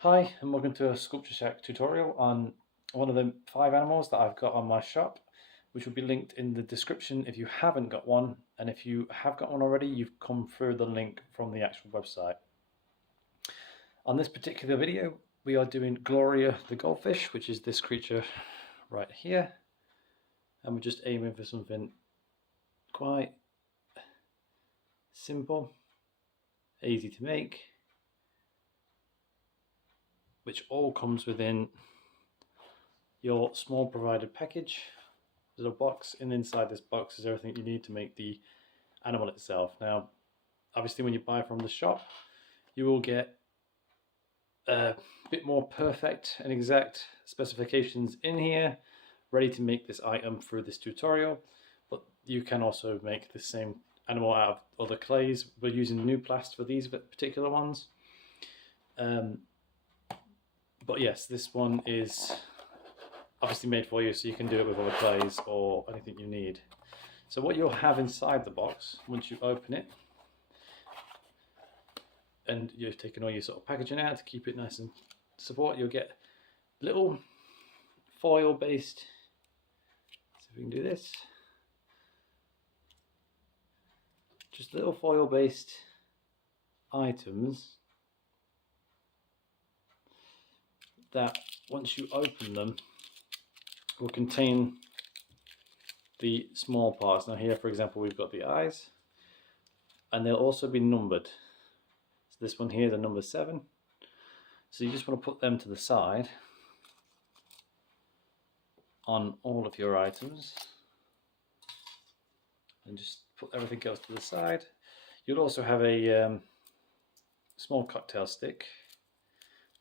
Hi, and welcome to a Sculpture Shack tutorial on one of the 5 animals that I've got on my shop, which will be linked in the description if you haven't got one, and if you have got one already, you've come through the link from the actual website. On this particular video, we are doing Gloria the goldfish, which is this creature right here, and we're just aiming for something quite simple, easy to make, which all comes within your small provided package. There's a box, and inside this box is everything you need to make the animal itself. Now, obviously when you buy from the shop, you will get a bit more perfect and exact specifications in here, ready to make this item through this tutorial, but you can also make the same animal out of other clays. We're using new plast for these particular ones. But yes, this one is obviously made for you, so you can do it with other clays or anything you need. So what you'll have inside the box, once you open it, and you've taken all your sort of packaging out to keep it nice and support, you'll get little foil based, see if we can do this, just little foil based items that once you open them will contain the small parts. Now here, for example, we've got the eyes, and they'll also be numbered. So this one here is a number 7. So you just want to put them to the side on all of your items, and just put everything else to the side. You'll also have a small cocktail stick,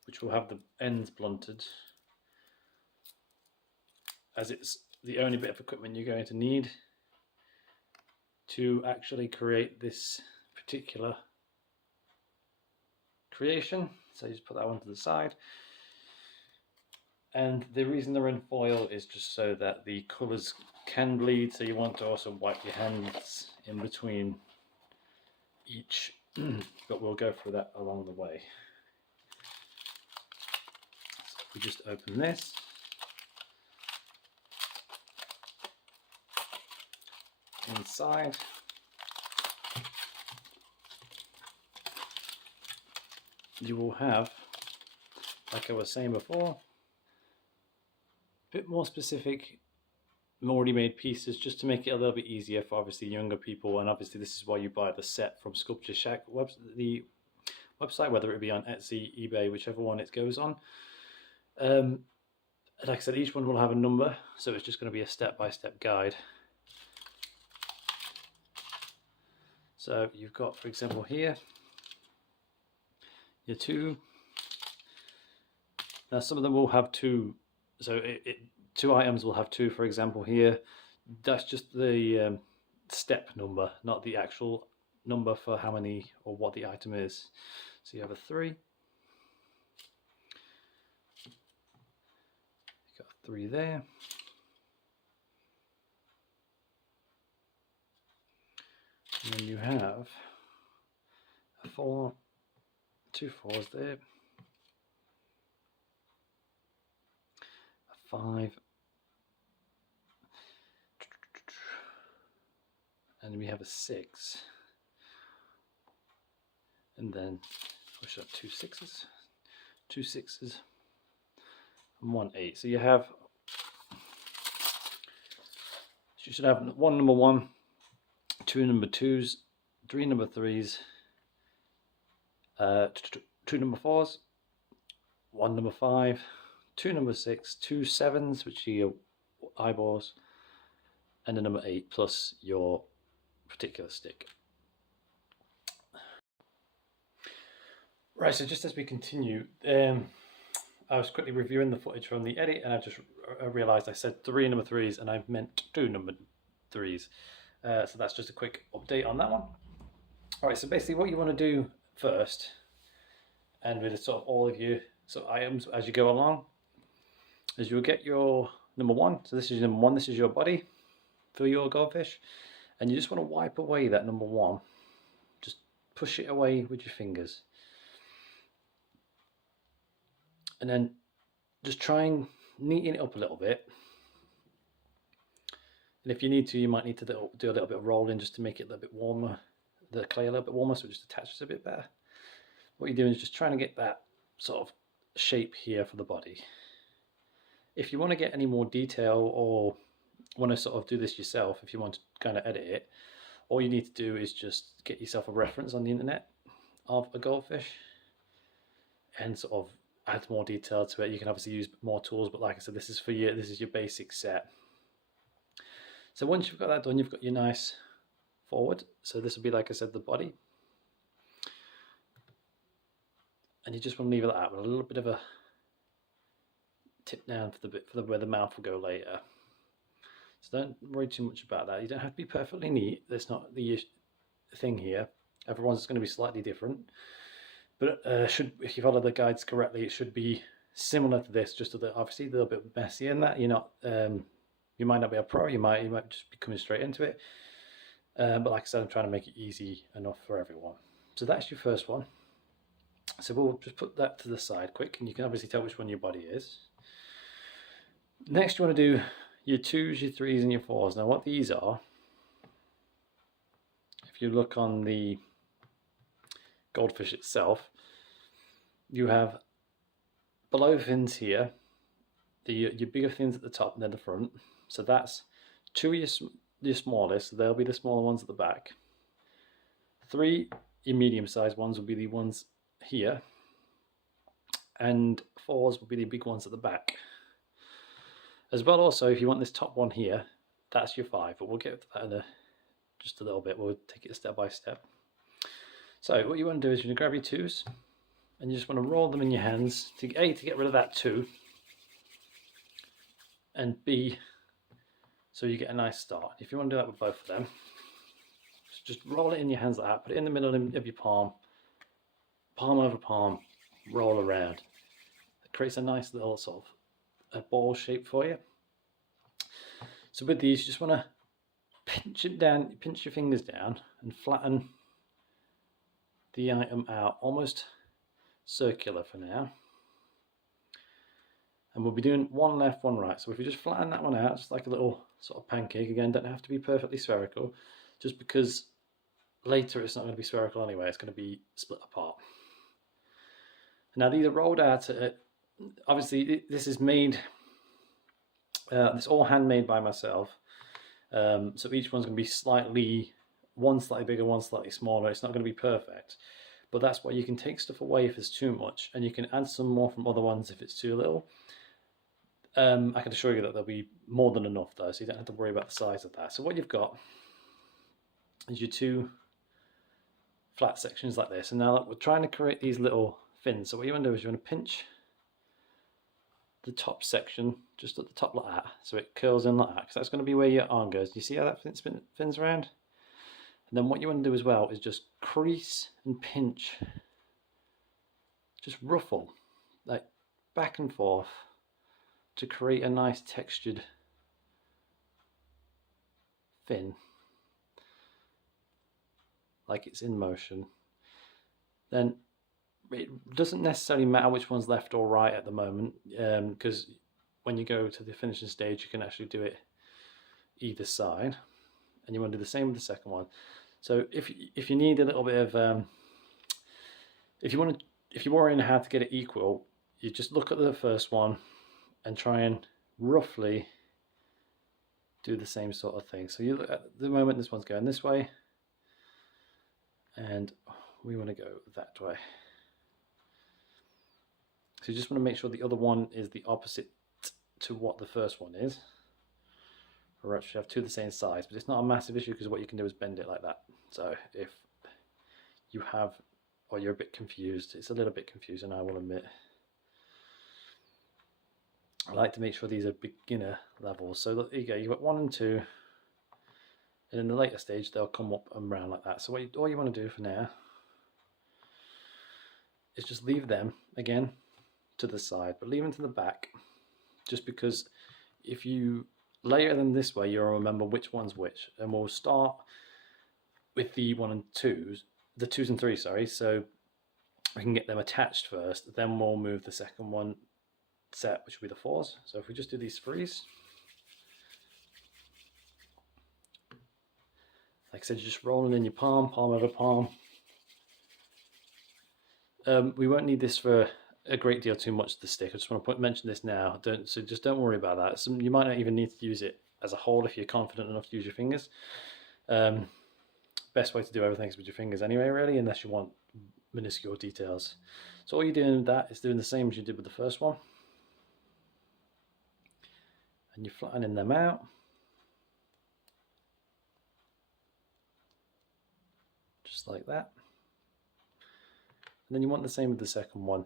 which will have the ends blunted, as it's the only bit of equipment you're going to need to actually create this particular creation. So you just put that one to the side. And the reason they're in foil is just so that the colours can bleed, so you want to also wipe your hands in between each, but we'll go through that along the way. So we just open this. Inside you will have, like I was saying before, a bit more specific already made pieces, just to make it a little bit easier for obviously younger people. And obviously this is why you buy the set from Sculpture Shack the website, whether it be on Etsy, eBay, whichever one it goes on. Like I said, each one will have a number, so it's just going to be a step-by-step guide. So you've got, for example, here your 2. Now some of them will have 2, so 2 items will have 2. For example, here, that's just the step number, not the actual number for how many or what the item is. So you have a 3. You've got a 3 there. And then you have a 4, 2 4s there, a 5, and we have a 6, and then push up 2 6s, 2 6s, and 1 8. So you should have 1 number 1, 2 number 2s, 3 number 3s, 2 number 4s, 1 number 5, 2 number 6, 2 7s, which are your eyeballs, and a number 8 plus your particular stick. Right, so just as we continue, I was quickly reviewing the footage from the edit, and I realised I said 3 number 3s and I meant 2 number 3s. So that's just a quick update on that one. Alright, so basically what you want to do first, and with sort of all of your sort of items as you go along, is you'll get your number 1. So this is number 1, this is your body for your goldfish, and you just want to wipe away that number 1. Just push it away with your fingers. and then just try and neaten it up a little bit. And if you need to, you might need to do a little bit of rolling just to make it a little bit warmer, the clay a little bit warmer, so it just attaches a bit better. What you're doing is just trying to get that sort of shape here for the body. If you want to get any more detail or want to sort of do this yourself, if you want to kind of edit it, all you need to do is just get yourself a reference on the internet of a goldfish and sort of add more detail to it. You can obviously use more tools, but like I said, this is your basic set. So once you've got that done, you've got your nice forward. So this will be, like I said, the body. And you just want to leave it like that with a little bit of a tip down for where the mouth will go later. So don't worry too much about that. You don't have to be perfectly neat. That's not the thing here. Everyone's going to be slightly different. But if you follow the guides correctly, it should be similar to this, just obviously a little bit messy in that. You're not... you might not be a pro, you might just be coming straight into it. But like I said, I'm trying to make it easy enough for everyone. So that's your first one. So we'll just put that to the side quick, and you can obviously tell which one your body is. Next, you want to do your 2s, your 3s, and your 4s. Now what these are, if you look on the goldfish itself, you have below fins here, your bigger fins at the top and then the front. So that's 2 of your smallest, so they'll be the smaller ones at the back. 3, your medium-sized ones will be the ones here, and 4s will be the big ones at the back. As well, also, if you want this top one here, that's your 5, but we'll get to that in just a little bit. We'll take it step by step. So what you want to do is you're going to grab your 2s, and you just want to roll them in your hands to get rid of that 2, and B, so you get a nice start. If you want to do that with both of them, just roll it in your hands like that, put it in the middle of your palm, palm over palm, roll around. It creates a nice little sort of a ball shape for you. So with these, you just want to pinch it down, pinch your fingers down and flatten the item out, almost circular for now. And we'll be doing one left, one right. So if you just flatten that one out, just like a little sort of pancake, again, don't have to be perfectly spherical, just because later it's not going to be spherical anyway, it's going to be split apart. Now these are rolled out, obviously this is made, it's all handmade by myself, so each one's going to be one slightly bigger, one slightly smaller. It's not going to be perfect, but that's why you can take stuff away if it's too much, and you can add some more from other ones if it's too little. I can assure you that there'll be more than enough though, so you don't have to worry about the size of that. So what you've got is your 2 flat sections like this, and now we're trying to create these little fins. So what you want to do is you want to pinch the top section just at the top like that, so it curls in like that, because that's going to be where your arm goes. Do you see how that fins around? And then what you want to do as well is just crease and pinch, just ruffle, like back and forth, to create a nice textured fin, like it's in motion. Then it doesn't necessarily matter which one's left or right at the moment, because when you go to the finishing stage, you can actually do it either side, and you want to do the same with the second one. So if you need a little bit of, if you're worrying how to get it equal, you just look at the first one and try and roughly do the same sort of thing. So you look at the moment this one's going this way, and we want to go that way. So you just want to make sure the other one is the opposite to what the first one is. Or actually have 2 the same size, but it's not a massive issue, because what you can do is bend it like that. So if you have, or you're a bit confused, it's a little bit confusing, I will admit. I like to make sure these are beginner levels. So there you go, you've got 1 and 2, and in the later stage they'll come up and round like that. So all you want to do for now is just leave them again to the side, but leave them to the back, just because if you layer them this way, you'll remember which one's which. And we'll start with the 1 and 2s, the 2s and 3s, sorry, so we can get them attached first, then we'll move the second one set, which will be the 4s. So if we just do these 3s, like I said, you're just rolling in your palm, palm over palm. We won't need this for a great deal too much of the stick. I just want to mention this now. So just don't worry about that. You might not even need to use it as a whole if you're confident enough to use your fingers. Best way to do everything is with your fingers anyway, really, unless you want minuscule details. So all you're doing with that is doing the same as you did with the first one. And you're flattening them out. Just like that. And then you want the same with the second one.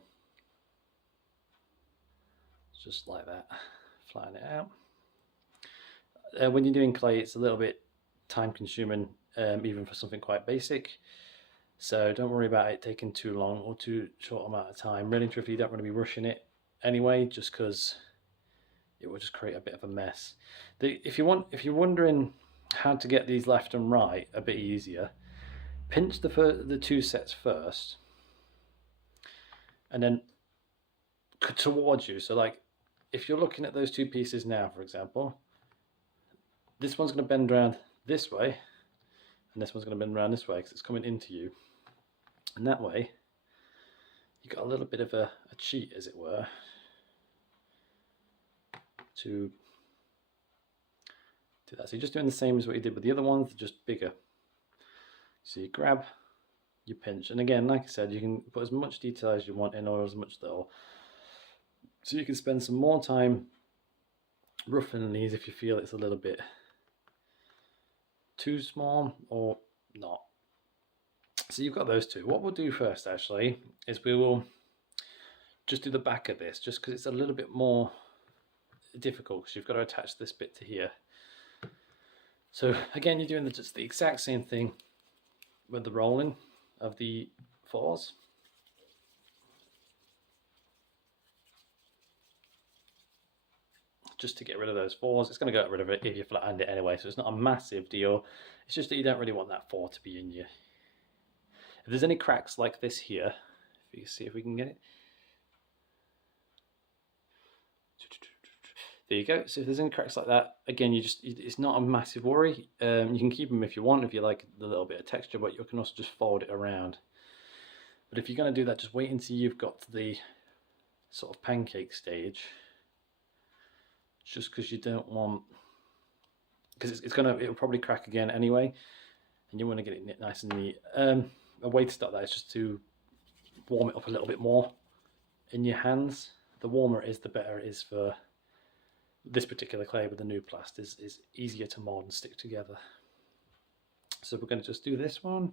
Just like that. Flatten it out. When you're doing clay, it's a little bit time consuming, even for something quite basic. So don't worry about it taking too long or too short amount of time. Really, truthfully, you don't want to be rushing it anyway, just because it will just create a bit of a mess. If you're wondering how to get these left and right a bit easier, pinch the 2 sets first, and then towards you. So like, if you're looking at those 2 pieces now, for example, this one's going to bend around this way, and this one's going to bend around this way because it's coming into you. And that way, you got a little bit of a cheat, as it were, to do that. So you're just doing the same as what you did with the other ones, just bigger. So you grab, you pinch, and again, like I said, you can put as much detail as you want in, or as much little. So you can spend some more time roughing these if you feel it's a little bit too small or not. So you've got those 2. What we'll do first, actually, is we will just do the back of this, just because it's a little bit more difficult, because you've got to attach this bit to here. So again, you're doing just the exact same thing with the rolling of the 4s. Just to get rid of those 4s. It's going to get rid of it if you flatten it anyway, so it's not a massive deal. It's just that you don't really want that 4 to be in you. If there's any cracks like this here, if you see if we can get it. There you go. So if there's any cracks like that, again, it's not a massive worry. You can keep them if you want, if you like the little bit of texture, but you can also just fold it around. But if you're going to do that, just wait until you've got to the sort of pancake stage. Just because you don't want, because it'll probably crack again anyway, and you want to get it nice and neat. A way to start that is just to warm it up a little bit more in your hands. The warmer it is, the better it is for this particular clay with the new plast. Is easier to mold and stick together. So we're going to just do this one.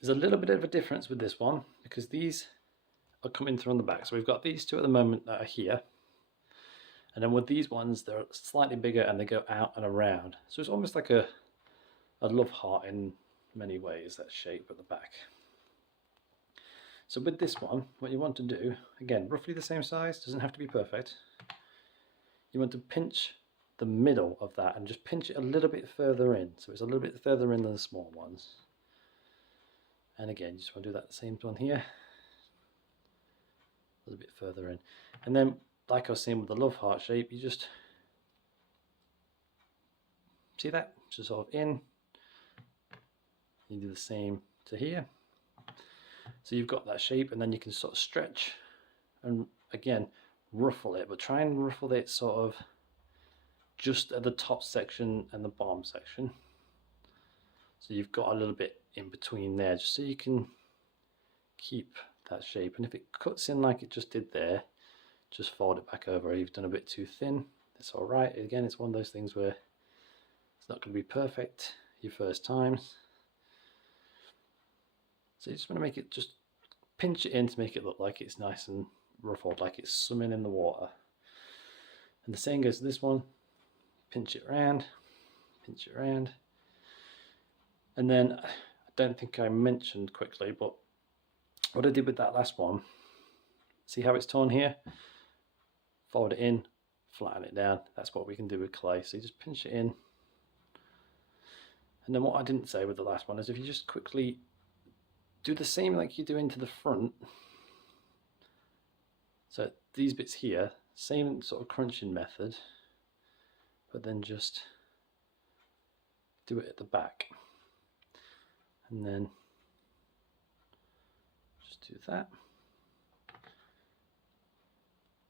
There's a little bit of a difference with this one because these are coming through on the back. So we've got these 2 at the moment that are here. And then with these ones, they're slightly bigger and they go out and around. So it's almost like a love heart in many ways, that shape at the back. So with this one, what you want to do, again, roughly the same size, doesn't have to be perfect. You want to pinch the middle of that and just pinch it a little bit further in. So it's a little bit further in than the small ones. And again, you just want to do that the same one here. A little bit further in. And then, like I was saying with the love heart shape, you just see that? Just sort of in. You do the same to here. So you've got that shape, and then you can sort of stretch and again ruffle it, but try and ruffle it sort of just at the top section and the bottom section. So you've got a little bit in between there, just so you can keep that shape. And if it cuts in like it just did there, just fold it back over. You've done a bit too thin, it's all right. Again, it's one of those things where it's not going to be perfect your first times. So you just want to make it, just pinch it in to make it look like it's nice and ruffled, like it's swimming in the water. And the same goes to this one. Pinch it around, pinch it around. And then, I don't think I mentioned quickly, but what I did with that last one, see how it's torn here? Fold it in, flatten it down. That's what we can do with clay. So you just pinch it in. And then what I didn't say with the last one is if you just quickly do the same like you do into the front. So these bits here, same sort of crunching method, but then just do it at the back. And then just do that.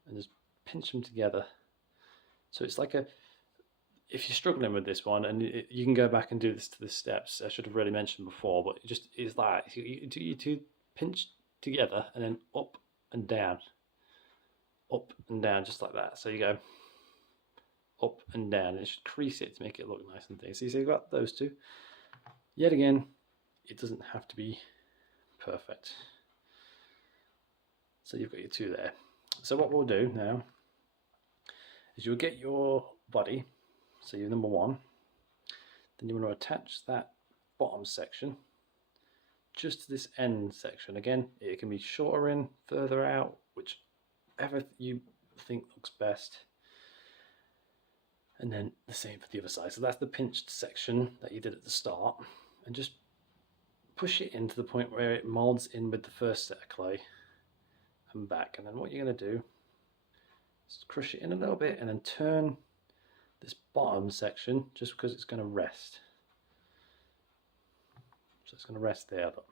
And just pinch them together. So it's like if you're struggling with this one, and you can go back and do this to the steps, I should have really mentioned before, but it just is like, you two pinch together and then up and down, just like that. So you go up and down, and it should crease it to make it look nice and thin. So you've got those two. Yet again, it doesn't have to be perfect. So you've got your two there. So what we'll do now is you'll get your body, so your number one, then you want to attach that bottom section just to this end section. Again, it can be shorter in, further out, whichever you think looks best. And then the same for the other side. So that's the pinched section that you did at the start, and just push it in to the point where it molds in with the first set of clay and back. And then what you're going to do is crush it in a little bit and then turn this bottom section, just because it's going to rest. So it's going to rest there, look.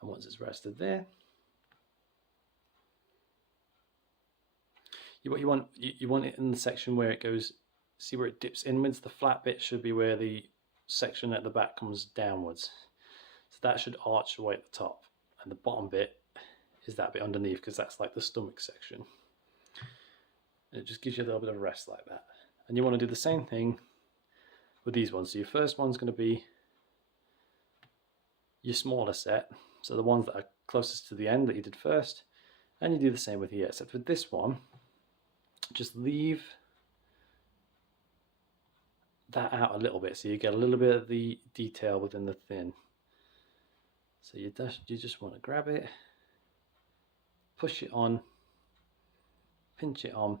And once it's rested there, you want it in the section where it goes, see where it dips inwards? The flat bit should be where the section at the back comes downwards. So that should arch away at the top, and the bottom bit is that bit underneath, because that's like the stomach section. And it just gives you a little bit of rest like that. And you want to do the same thing with these ones. So your first one's going to be your smaller set, so the ones that are closest to the end that you did first, and you do the same with here, except with this one, just leave that out a little bit so you get a little bit of the detail within the thin. So you just want to grab it, push it on, pinch it on,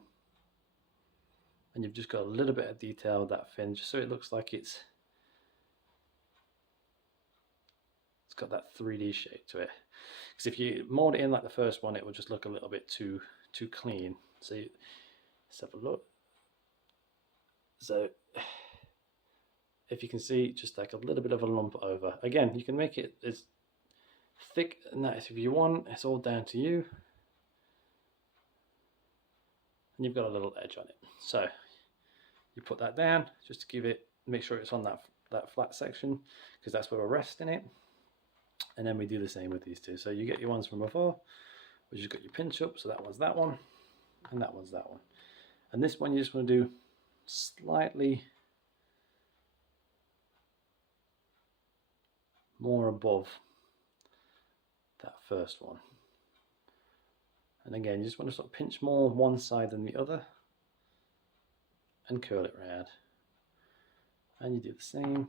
and you've just got a little bit of detail of that fin, just so it looks like it's got that 3D shape to it. Because if you mold it in like the first one, it will just look a little bit too clean. So let's have a look. So if you can see, just like a little bit of a lump over. Again, you can make it as thick and that if you want. It's all down to you. And you've got a little edge on it. So you put that down just to give it, make sure it's on that flat section, because that's where we're resting it. And then we do the same with these two. So you get your ones from before, which you've got your pinch up. So that one's that one, and that one's that one. And this one you just want to do slightly more above that first one. And again, you just want to sort of pinch more one side than the other and curl it round. And you do the same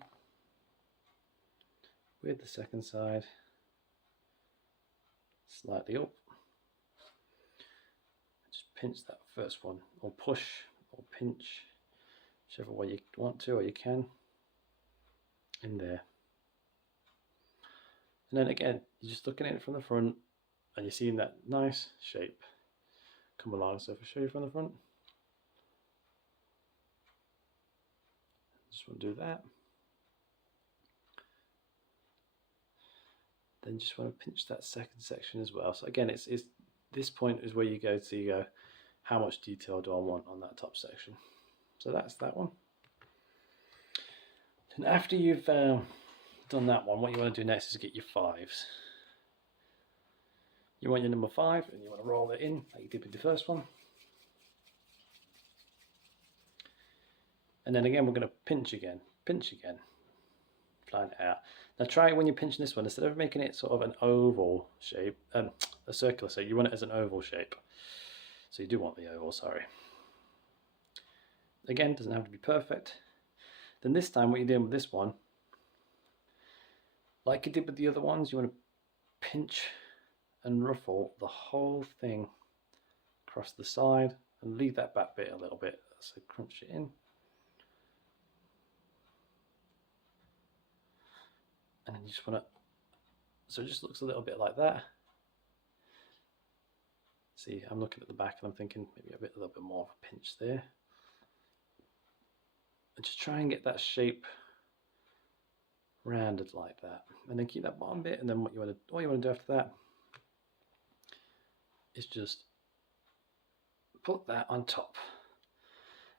with the second side, slightly up. Just pinch that first one, or push or pinch, whichever way you want to or you can, in there. And then again, you're just looking at it from the front and you're seeing that nice shape come along. So if I show you from the front, just want to do that. Then just want to pinch that second section as well. So again, it's this point is where you go to how much detail do I want on that top section. So that's that one. And after you've done that one, what you want to do next is get your fives. You want your number 5 and you want to roll it in like you did with the first one. And then again, we're going to pinch again, flatten it out. Now try when you're pinching this one, instead of making it sort of an oval shape, a circular shape, you want it as an oval shape. So you do want the oval, sorry. Again, doesn't have to be perfect. Then this time what you're doing with this one, like you did with the other ones, you want to pinch and ruffle the whole thing across the side and leave that back bit a little bit. So crunch it in. And then you just want to So it just looks a little bit like that. See, I'm looking at the back and I'm thinking maybe a little bit more of a pinch there. And just try and get that shape rounded like that. And then keep that bottom bit, and then what you want to do after that is just put that on top.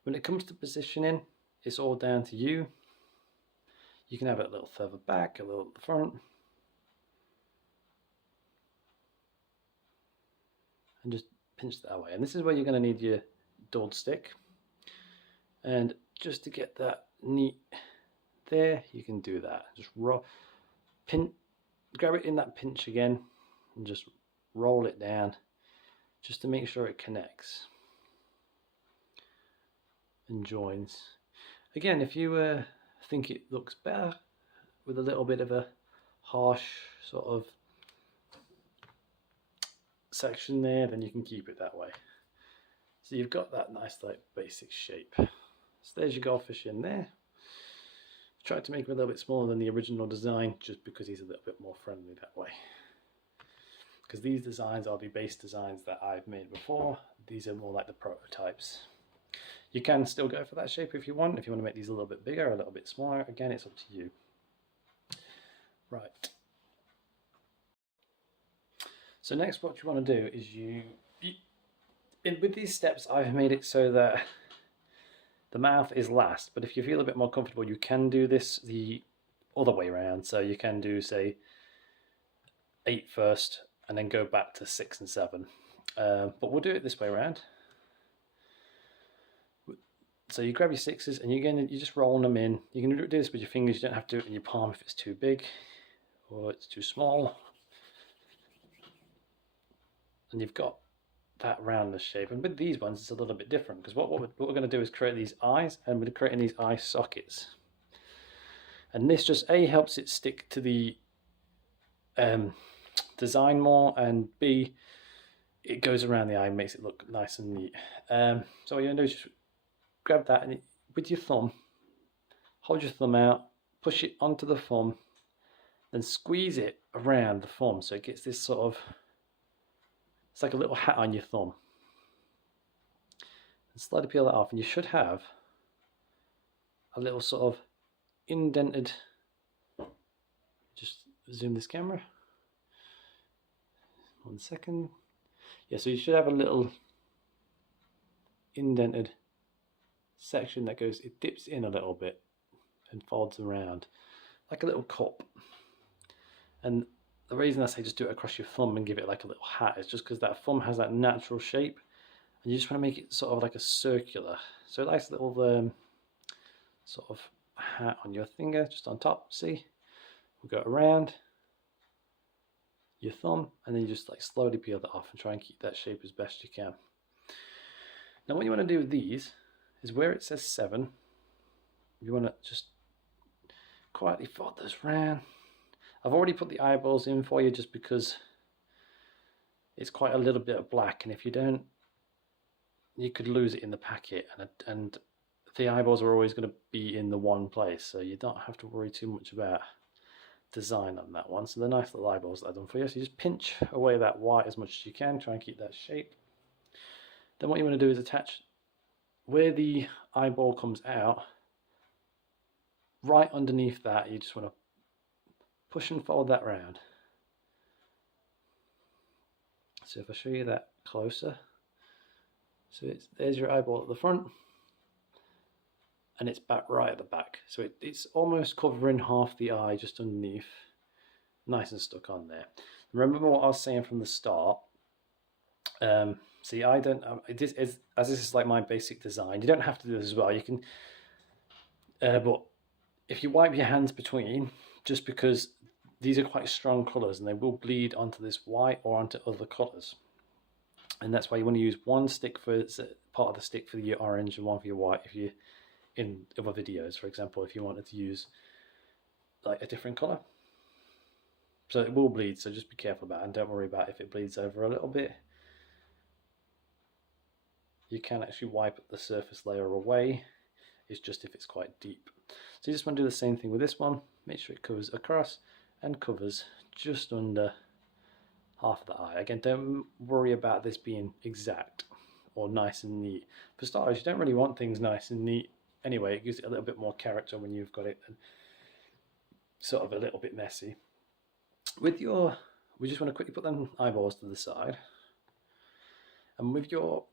When it comes to positioning, it's all down to you. You can have it a little further back, a little at the front. And just pinch that away. And this is where you're going to need your dulled stick. And just to get that neat there, you can do that. Just grab it in that pinch again and just roll it down just to make sure it connects and joins. Again, if you think it looks better with a little bit of a harsh sort of section there, then you can keep it that way. So you've got that nice like basic shape. So there's your goldfish in there. Tried to make him a little bit smaller than the original design just because he's a little bit more friendly that way. Because these designs are the base designs that I've made before. These are more like the prototypes. You can still go for that shape if you want. If you want to make these a little bit bigger, a little bit smaller, again, it's up to you. Right. So next what you want to do is with these steps I've made it so that the mouth is last, but if you feel a bit more comfortable you can do this the other way around. So you can do say 8 first and then go back to 6 and 7. But we'll do it this way around. So you grab your 6s and you're just rolling them in. You can do this with your fingers, you don't have to do it in your palm if it's too big or it's too small. And you've got that roundness shape. And with these ones it's a little bit different because what we're going to do is create these eyes, and we're creating these eye sockets. And this just A, helps it stick to the design more, and B, it goes around the eye and makes it look nice and neat. So what you're going to do is just grab that and with your thumb, hold your thumb out, push it onto the thumb, then squeeze it around the thumb so it gets this sort of, it's like a little hat on your thumb. And slowly peel that off, and you should have a little sort of indented, just zoom this camera, 1 second. Yeah, so you should have a little indented section that goes, it dips in a little bit and folds around like a little cup. And the reason I say just do it across your thumb and give it like a little hat is just because that thumb has that natural shape, and you just want to make it sort of like a circular, so a nice little sort of hat on your finger just on top. See, we'll go around your thumb and then you just like slowly peel that off and try and keep that shape as best you can. Now what you want to do with these is where it says 7, you want to just quietly fold this round. I've already put the eyeballs in for you just because it's quite a little bit of black, and if you don't, you could lose it in the packet, and the eyeballs are always going to be in the one place, so you don't have to worry too much about design on that one. So the nice little eyeballs that I've done for you, so you just pinch away that white as much as you can, try and keep that shape. Then what you want to do is attach where the eyeball comes out, right underneath that, you just want to push and fold that round. So if I show you that closer, so there's your eyeball at the front, and it's back right at the back. So it's almost covering half the eye just underneath, nice and stuck on there. Remember what I was saying from the start. See, I don't, this is like my basic design. You don't have to do this as well. You can, but if you wipe your hands between, just because these are quite strong colours and they will bleed onto this white or onto other colours. And that's why you want to use one stick for part of the stick for your orange and one for your white if you're in other videos, for example, if you wanted to use like a different colour. So it will bleed, so just be careful about it, and don't worry about if it bleeds over a little bit. You can actually wipe the surface layer away, it's just if it's quite deep. So you just want to do the same thing with this one, make sure it covers across, and covers just under half of the eye. Again, don't worry about this being exact or nice and neat. For starters, you don't really want things nice and neat anyway. It gives it a little bit more character when you've got it sort of a little bit messy. We just want to quickly put them eyeballs to the side. And with your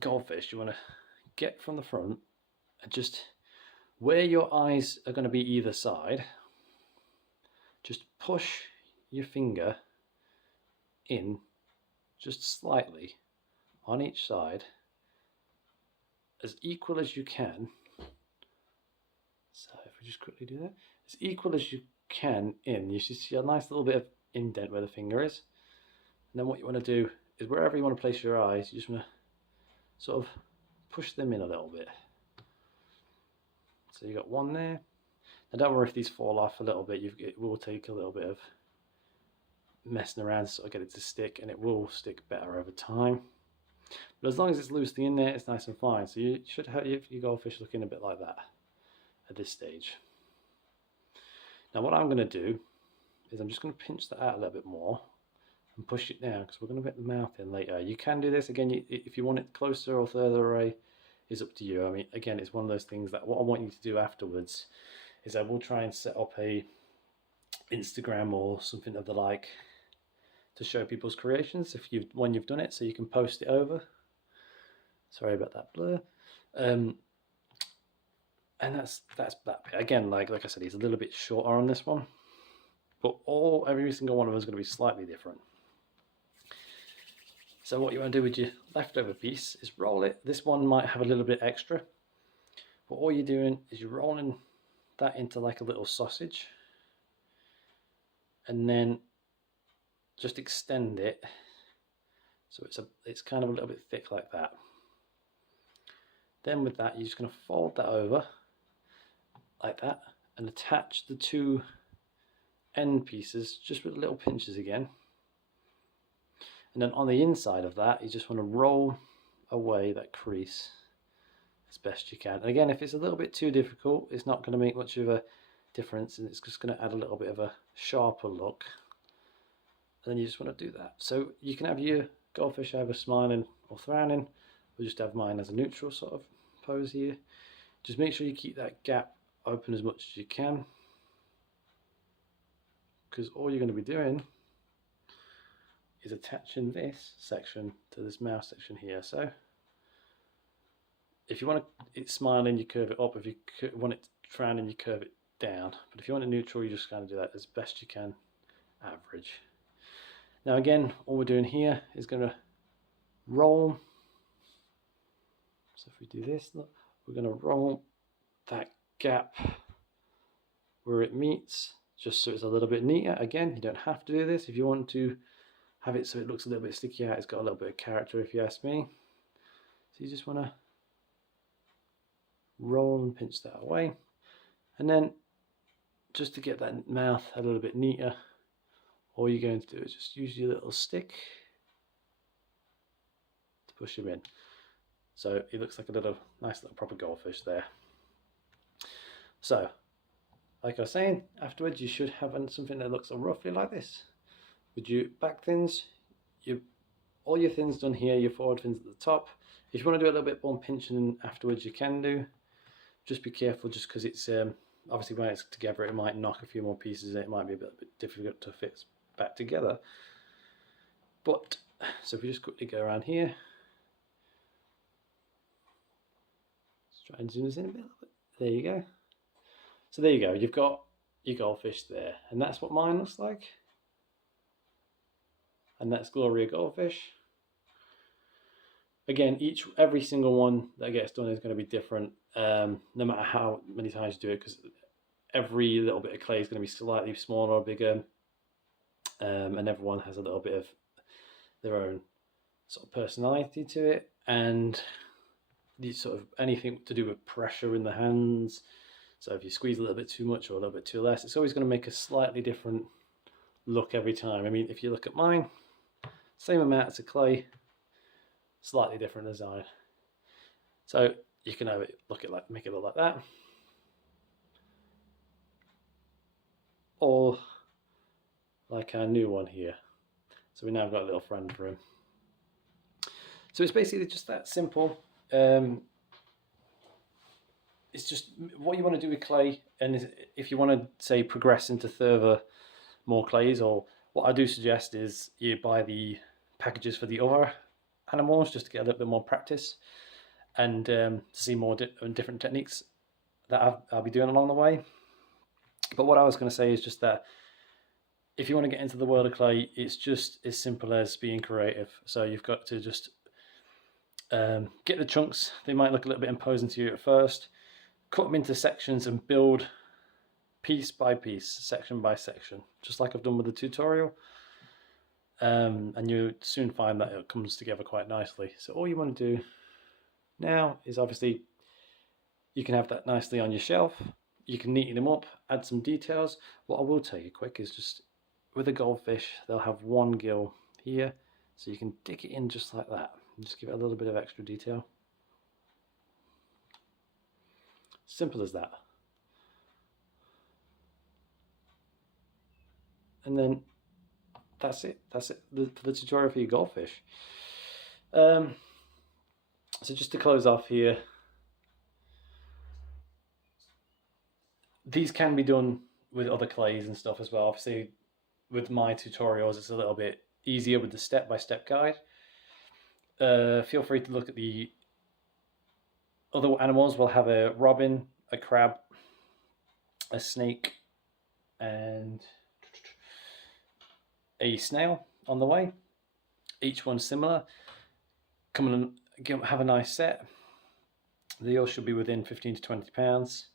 goldfish, you want to get from the front and just where your eyes are going to be either side, just push your finger in just slightly on each side, as equal as you can. So if we just quickly do that, as equal as you can in, you should see a nice little bit of indent where the finger is. And then what you want to do is wherever you want to place your eyes, you just want to sort of push them in a little bit. So you got one there. Now don't worry if these fall off a little bit, it will take a little bit of messing around to sort of get it to stick, and it will stick better over time. But as long as it's loosely in there, it's nice and fine. So you should have your goldfish looking a bit like that at this stage. Now what I'm going to do is I'm just going to pinch that out a little bit more and push it down, because we're going to get the mouth in later. You can do this again if you want it closer or further away, is up to you. I mean, again, it's one of those things that what I want you to do afterwards is I will try and set up a Instagram or something of the like to show people's creations when you've done it, so you can post it over. Sorry about that blur. And that's that bit. Again, like I said, he's a little bit shorter on this one, but every single one of them is going to be slightly different. So what you want to do with your leftover piece is roll it. This one might have a little bit extra, but all you're doing is you're rolling that into like a little sausage, and then just extend it so it's kind of a little bit thick like that. Then with that, you're just going to fold that over like that and attach the two end pieces just with little pinches again. And then on the inside of that, you just want to roll away that crease as best you can. And again, if it's a little bit too difficult, it's not going to make much of a difference, and it's just going to add a little bit of a sharper look. And then you just want to do that. So you can have your goldfish either smiling or frowning. We'll just have mine as a neutral sort of pose here. Just make sure you keep that gap open as much as you can, because all you're going to be doing is attaching this section to this mouth section here. So if you want it smiling, you curve it up. If you want it frowning, you curve it down. But if you want it neutral, you just kind of do that as best you can, average. Now again, all we're doing here is going to roll. So if we do this, look, we're going to roll that gap where it meets, just so it's a little bit neater. Again, you don't have to do this. If you want to have it so it looks a little bit sticky out, it's got a little bit of character if you ask me. So you just want to roll and pinch that away. And then just to get that mouth a little bit neater, all you're going to do is just use your little stick to push him in. So it looks like a nice little proper goldfish there. So, like I was saying, afterwards you should have something that looks roughly like this. With your back fins, all your fins done here, your forward fins at the top. If you want to do a little bit more pinching afterwards, you can do. Just be careful, just because it's obviously when it's together, it might knock a few more pieces. It might be a bit difficult to fit back together. But so if we just quickly go around here, let's try and zoom this in a bit. There you go. So there you go. You've got your goldfish there, and that's what mine looks like. And that's Gloria Goldfish. Again, every single one that gets done is going to be different, no matter how many times you do it, because every little bit of clay is going to be slightly smaller or bigger, and everyone has a little bit of their own sort of personality to it, and sort of anything to do with pressure in the hands. So if you squeeze a little bit too much or a little bit too less, it's always going to make a slightly different look every time. I mean, if you look at mine, same amount of clay, slightly different design. So you can have it make it look like that, or like our new one here. So we now have got a little friend for him. So it's basically just that simple. It's just what you want to do with clay, and if you want to say progress into further more clays, or what I do suggest is you buy the packages for the other animals just to get a little bit more practice and to see more different techniques that I'll be doing along the way. But what I was going to say is just that if you want to get into the world of clay, it's just as simple as being creative. So you've got to just get the chunks. They might look a little bit imposing to you at first. Cut them into sections and build piece by piece, section by section, just like I've done with the tutorial. And you soon find that it comes together quite nicely. So all you want to do now is, obviously, you can have that nicely on your shelf. You can neaten them up, add some details. What I will tell you quick is just with a goldfish, they'll have one gill here, so you can dig it in just like that and just give it a little bit of extra detail. Simple as that. And then that's it. That's it for the tutorial for your goldfish. So just to close off here, these can be done with other clays and stuff as well. Obviously, with my tutorials, it's a little bit easier with the step-by-step guide. Feel free to look at the other animals. We'll have a robin, a crab, a snake, and a snail on the way. Each one similar. Come and have a nice set. They all should be within 15 to 20 pounds.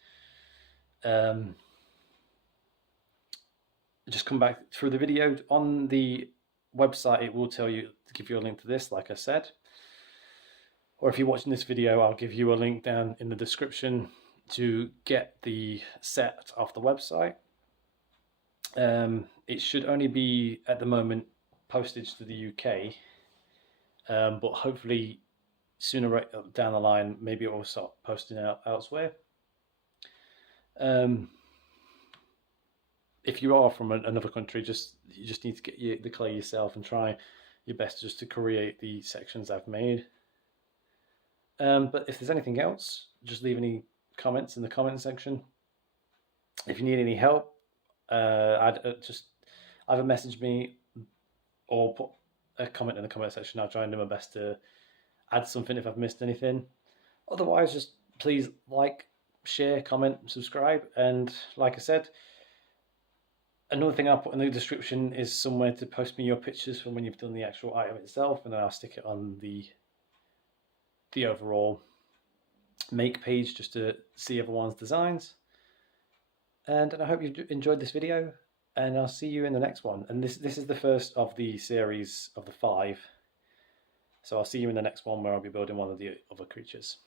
Just come back through the video. On the website, it will tell you, give you a link to this, like I said. Or if you're watching this video, I'll give you a link down in the description to get the set off the website. It should only be, at the moment, postage to the UK, but hopefully sooner down the line, maybe it will start posting out elsewhere. If you are from another country, you just need to get the clay yourself and try your best just to create the sections I've made. But if there's anything else, just leave any comments in the comment section. If you need any help, just either message me or put a comment in the comment section. I'll try and do my best to add something if I've missed anything. Otherwise, just please like, share, comment, subscribe, and like I said, another thing I'll put in the description is somewhere to post me your pictures from when you've done the actual item itself, and then I'll stick it on the overall make page just to see everyone's designs. And I hope you've enjoyed this video, and I'll see you in the next one. And this is the first of the series of the 5. So I'll see you in the next one, where I'll be building one of the other creatures.